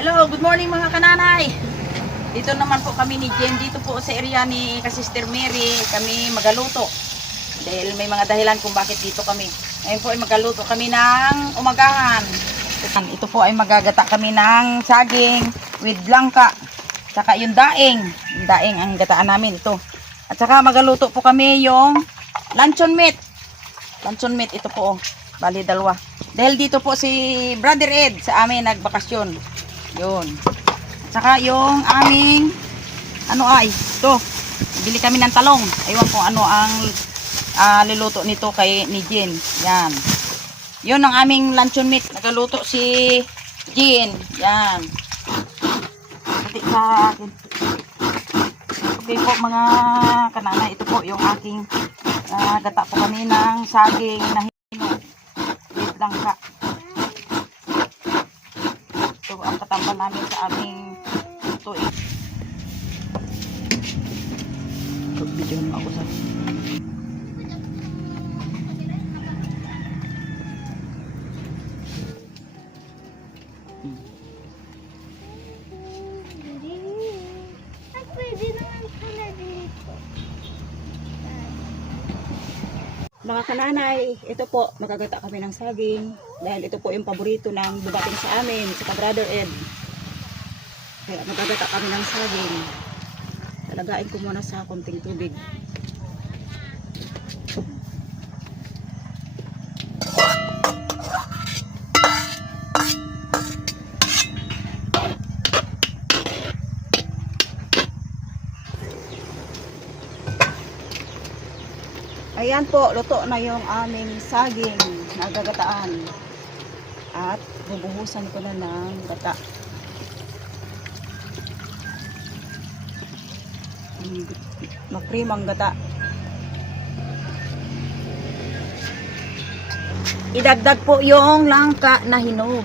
Hello, good morning mga kananay. Dito naman po kami ni Jen. Dito po sa area ni Sister Mary kami magaluto. Dahil may mga dahilan kung bakit dito kami. Ngayon po ay magaluto kami ng umagahan. Ito po ay magagata kami ng saging with langka. Saka yung daing. Yung daing ang gataan namin ito. At saka magaluto po kami yung luncheon meat. Luncheon meat ito po. Bali dalawa. Dahil dito po si Brother Ed sa amin nagbakasyon. Yun. At saka yung aming ito. Bili kami ng talong. Aywan kung ano ang luluto nito kay ni Jen. Yan. Yun ang aming luncheon meat. Nagaluto si Jen. Yan. Pati sa akin. Okay po mga kanana. Ito po yung aking gata po kami ng saging na hinog. With langka. Ito ang patambal namin sa aming tuig. Video mo ako sa mga kananay, ito po, magagata kami ng saging dahil ito po yung paborito ng dumating sa amin, sa Brother Ed. Kaya magagata kami ng saging. Talagain ko muna sa konting tubig. Ayan po, luto na yung aming saging na gagataan. At bubuhusan ko na ng gata. Maprimang gata. Idagdag po yung langka na hinog.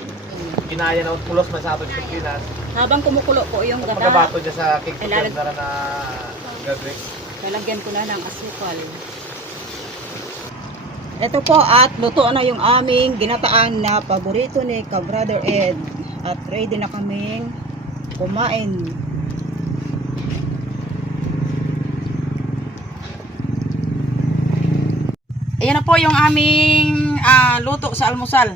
Ginaya na pulos masabag sa Pinas. Habang kumukulo po yung gata, Magabato niya sa cake na gagawin. lalagyan ko na ng asukal. Ito po at luto na yung aming ginataan na paborito ni Brother Ed. At ready na kaming kumain. Ayan na po yung aming luto sa almusal.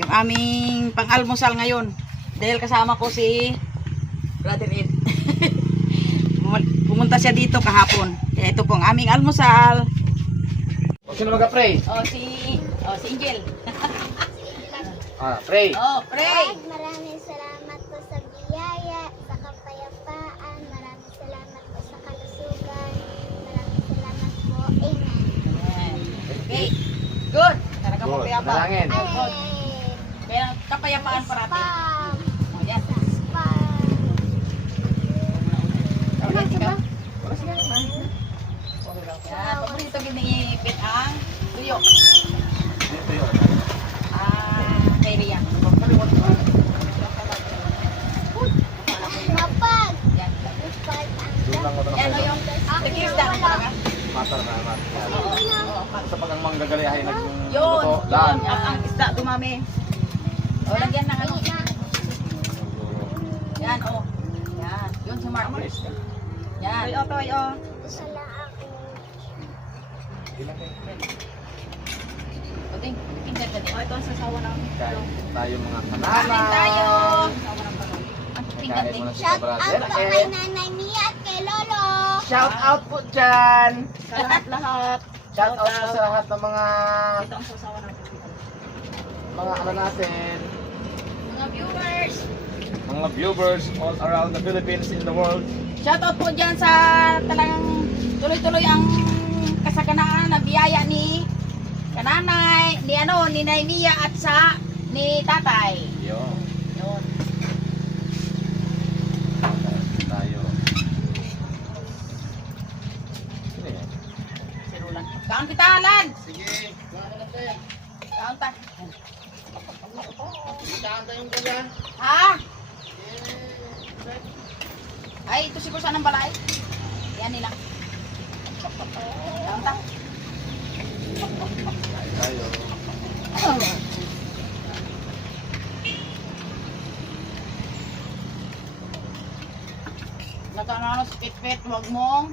Yung aming pang-almusal ngayon. Dahil kasama ko si Brother Ed. Pumunta siya dito kahapon. Kaya ito po ang aming almusal. Sino mag-pray? Si Angel. Pray. Pray. Maraming salamat po sa biyaya, sa kapayapaan, maraming salamat po sa kalusugan, maraming salamat po. Amen. Okay. Good. Talaga mo Good. kaya pa. Dalangin. Amen. Kaya kapayapaan parati. Spam. Yan. Spam. Yan, ikaw. Yan. Paborito ginipit ang tuyo. Dito yun. Kay Ria. Mapag. Yan. Mapag ang Doon lang ako Yan o yung tikisda ng talaga. matar na matar. Oo. Sa pagkang manggagalihay Yun. nagluto. Daan. At ang isda dumami. O, lagyan ng ano. Yan, o. Yan. Yun si Mark. Yan. Toy, o. sala ako. O, ting. Pinsan ka din. O, ito ang sasawa ng Kain tayo mga Kain kanana. tayo. Sasawa ng talong. Ang pinggan Kain din. muna si Shout out Brother po kay Ed. Nanay Mia at kay Lolo. Shout out po dyan. Sa lahat-lahat. Shout out po sa lahat ng mga Ito ang sasawa ng talong. ano natin. Mga viewers. Mga viewers all around the Philippines in the world. Shoutout po dyan sa talagang tuloy-tuloy ang kasaganaan na biyaya ni kananay, ni Nay Mia at sa ni tatay. Yun. Yun. Tayo. Ano yan? Si Roland. Kaon kita, Alan! Sige. Kaon ta. Saan tayong gala? Ha? Ay, ito siguro saan ang balay? Yan nila. Kaon ta. Tayo. Saka ano, si Pitpit, huwag mong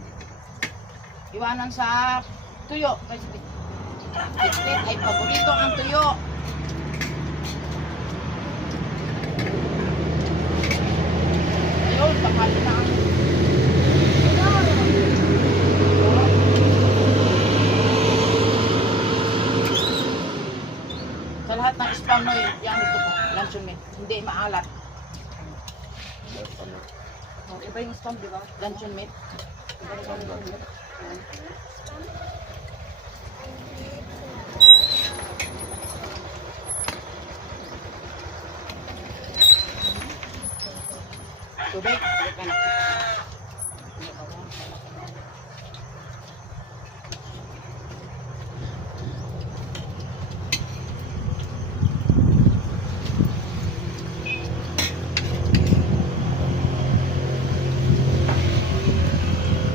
iwanan sa tuyo. Kasi si Pitpit ay paborito ang tuyo. Ayun, tanghali na ang sa lahat ng spam no, yan gusto ko. Luncheon meat. Hindi maalat. Oh, iba yung spam, di ba? Luncheon meat. Iba yung luncheon meat. Tubig. Tubig ka na.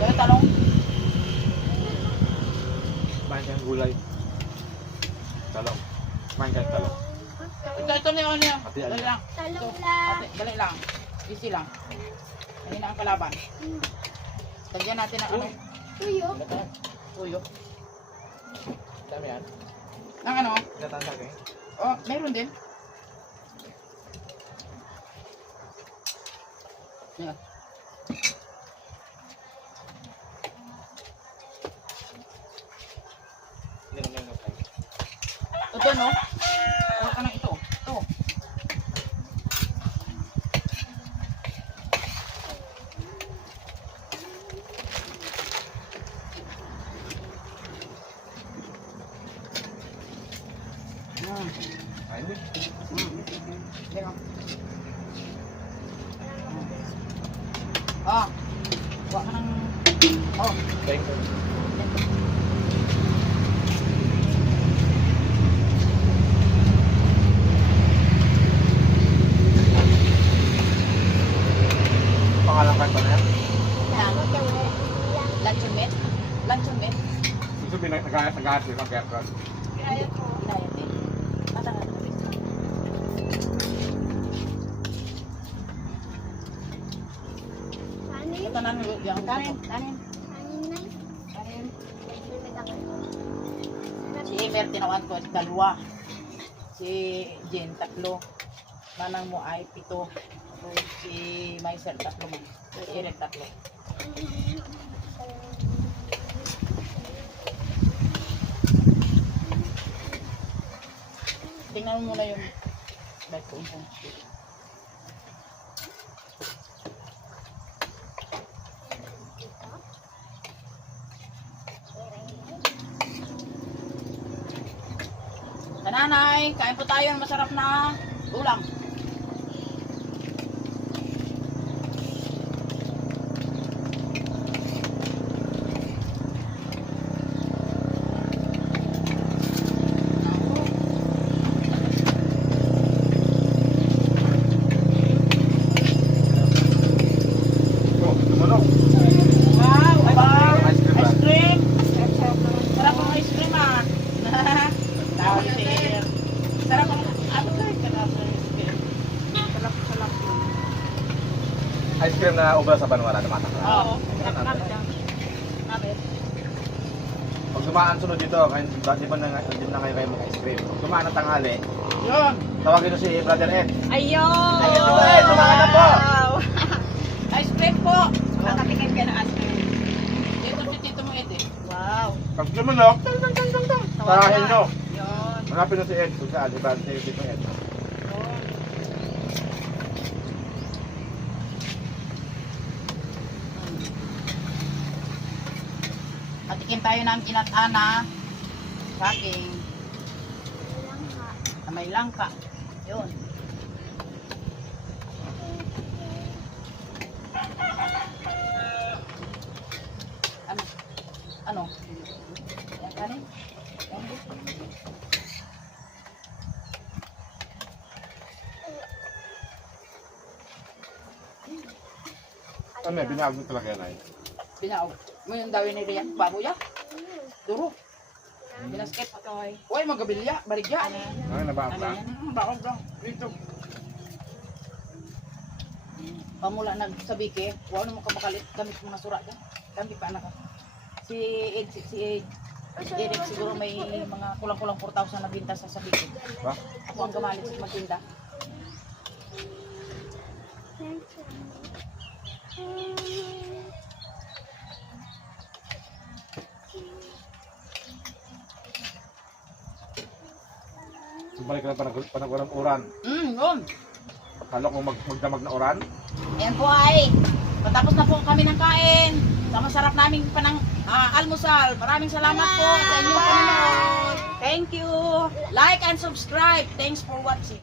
Yung talong. Kumain kang gulay. Talong. Kumain kang talong. Ito na yun. Ate, Dali lang. Talong Ito. lang. Ate, dali lang. Easy lang. Ayun na ang kalaban. Tagyan natin ang ano. Tuyo. Tuyo. Dami yan. Ang ano. Natandag eh. Oh, meron din. Yan. Hindi naman yung kapay. Ito no. Kuha ka ng ito. Ito. Ayun eh. Yan o. Ah. Kuha ka ng... Oh. Thank you. Pangalan ka pa na yan? Luncheon meat. Luncheon meat. Gusto nag-aas yung pag-aircon. Kaya ko. Inayat eh. Matangan mo rin. Kanin. Tanan mo yung kanin. Kanin. Kanin na. Kanin. Nagsulit ako. Si Emer tinawan ko, dalawa. Si Jen, tatlo. Manang mo ay 7. Si Maisel, 3 man. Si Eric, 3. Tingnan mo muna yung bag ko. Nanay, kain po tayo ng masarap na ulam. Oh, tumunog. Wow, wow. Ice cream ba? Ice cream. Sarap ang ice cream ah. Tawag si Sir. Sarap ang ano ka sarap ng ice cream. Sarap. Ice cream na ubra sa Banwara na matak na. Oo. Sarap na lang. Napit. Pag dumaan sunod dito, di ba na kayo kayo mag-ice cream? Pag dumaan ng tanghali, Yun. tawagin nyo si Brother Ed. Ayun! Ayun, Ed, lumakan na po! Ice cream po. Makatikim ka ng ice cream. Dito si Tito mo Ed eh. Wow! Pag lumunok, tarahin nyo. Yun. Hanapin nyo si Ed, kung saan, si Brother Ed. Patikim tayo ng ginatana. Saging. Na may langka. Yun. Ano? Yan kanin? Yan. Ano eh, binago talaga yan ay. Binaog. Mo yung dawin ni Rian. Baboy ya. Duro. Binaskip. Uy, magabilya. Barigya. Ay, nabaak na. Bakog lang. Dito. pamula nagsabi ke, wala naman kamakalit kami sa mga sura dyan. Kami pa anak. Si Eric siguro may mga kulang-kulang 4,000 na binta sa sabi ko. Ba? Ako ang gamalit sa magtinda. Balik ka lang panagurang uran. Yun. Halok mo magdamag na uran. Ayan po ay, patapos na po kami ng kain. Sa masarap naming almusal. Maraming salamat po sa inyong panonood. Thank you. Like and subscribe. Thanks for watching.